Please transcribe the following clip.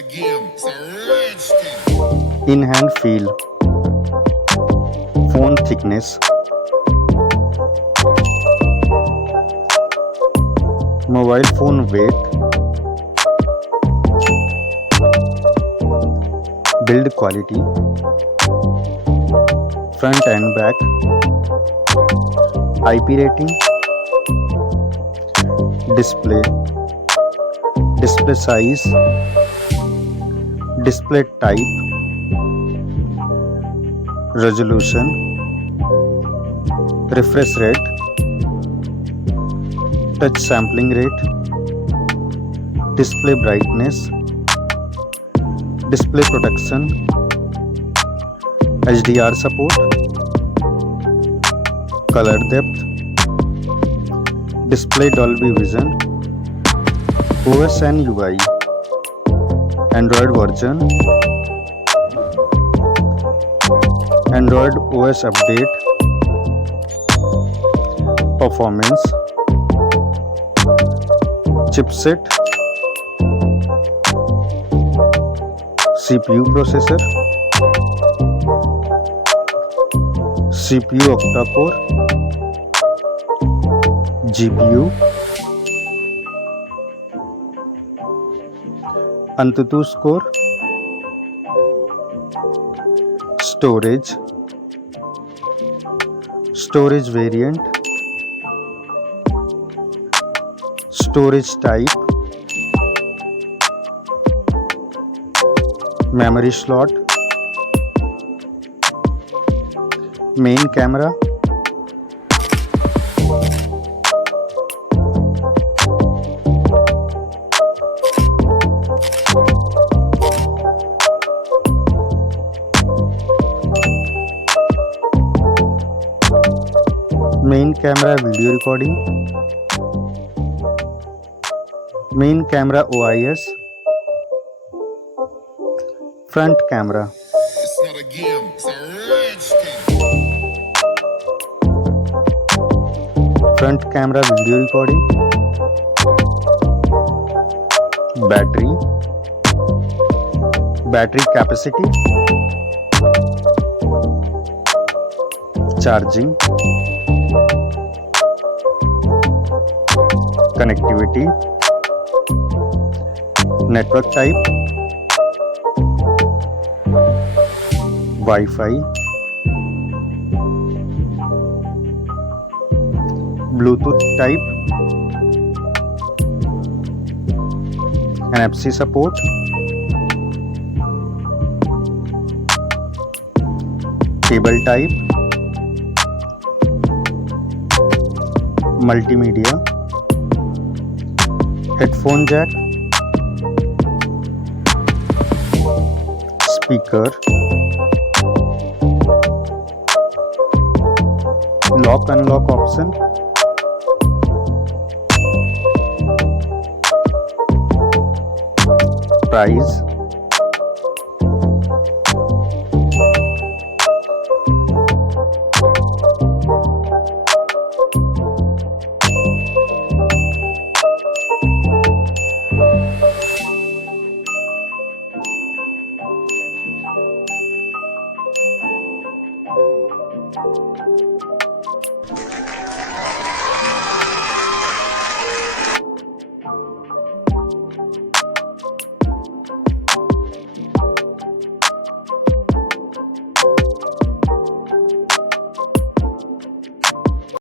a game, it's a rich thing. In hand feel, phone thickness, mobile phone weight, build quality, front and back, IP rating, display size, display type, resolution, refresh rate, touch sampling rate, display brightness, display protection, HDR support, color depth, display Dolby Vision, OS and UI, Android version, Android OS update, performance, chipset, CPU processor, CPU octa-core, GPU, AnTuTu score, storage variant, storage type, memory slot, main camera, main camera video recording, main camera OIS, front camera, It's not a game, it's a rich thing. front camera video recording, battery capacity, charging, connectivity, network type, Wi-Fi, Bluetooth type, NFC support, cable type, multimedia, headphone jack, speaker, lock unlock option, price,